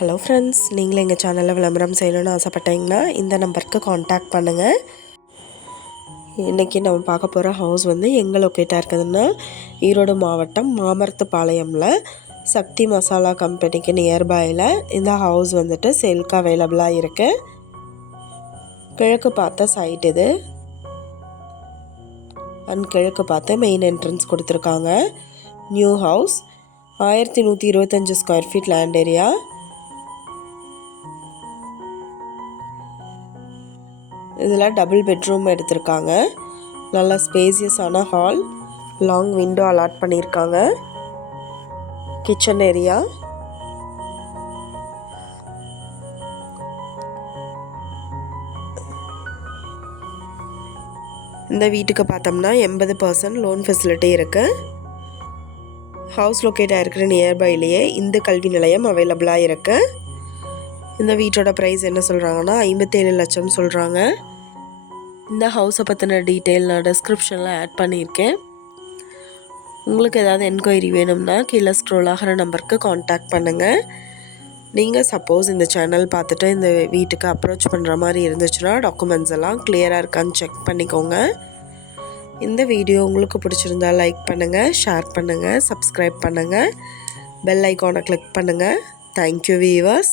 Hello friends, நீங்களும் எங்கள் சேனலில் விளம்பரம் செய்யணும்னு ஆசைப்பட்டீங்கன்னா இந்த நம்பருக்கு காண்டாக்ட் பண்ணுங்கள். இன்றைக்கி நம்ம பார்க்க போகிற ஹவுஸ் எங்கே லொக்கேட்டாக இருக்குதுன்னா ஈரோடு மாவட்டம் மாமரத்துப்பாளையமில் சக்தி மசாலா கம்பெனிக்கு நியர்பையில் இந்த ஹவுஸ் சேல்க்கு அவைலபிளாக இருக்குது. கிழக்கு பார்த்த சைட் இது அண்ட் கிழக்கு பார்த்து மெயின் என்ட்ரன்ஸ் கொடுத்துருக்காங்க. New house 1125 square feet land area. இதில் டபுள் பெட்ரூம் எடுத்திருக்காங்க. நல்ல ஸ்பேசியஸான ஹால், லாங் விண்டோ அலாட் பண்ணியிருக்காங்க. கிச்சன் ஏரியா, இந்த வீட்டுக்கு பார்த்தோம்னா 80% லோன் ஃபெசிலிட்டி இருக்குது. ஹவுஸ் லொக்கேட் ஆகிருக்கிற நியர்பைலேயே இந்து கல்வி நிலையம் அவைலபிளாக இருக்குது. இந்த வீட்டோட ப்ரைஸ் என்ன சொல்கிறாங்கன்னா 57 லட்சம் சொல்கிறாங்க. இந்த ஹவுஸை பற்றின டீட்டெயில் நான் டிஸ்கிரிப்ஷனில் ஆட் பண்ணியிருக்கேன். உங்களுக்கு ஏதாவது என்கொயரி வேணும்னா கீழே ஸ்க்ரோல் ஆகிற நம்பருக்கு காண்டாக்ட் பண்ணுங்கள். நீங்கள் சப்போஸ் இந்த சேனல் பார்த்துட்டு இந்த வீட்டுக்கு அப்ரோச் பண்ணுற மாதிரி இருந்துச்சுன்னா டாக்குமெண்ட்ஸ் எல்லாம் கிளியராக இருக்கான்னு செக் பண்ணிக்கோங்க. இந்த வீடியோ உங்களுக்கு பிடிச்சிருந்தா லைக் பண்ணுங்கள், ஷேர் பண்ணுங்கள், சப்ஸ்கிரைப் பண்ணுங்கள், பெல் ஐக்கானை கிளிக் பண்ணுங்கள். Thank you viewers.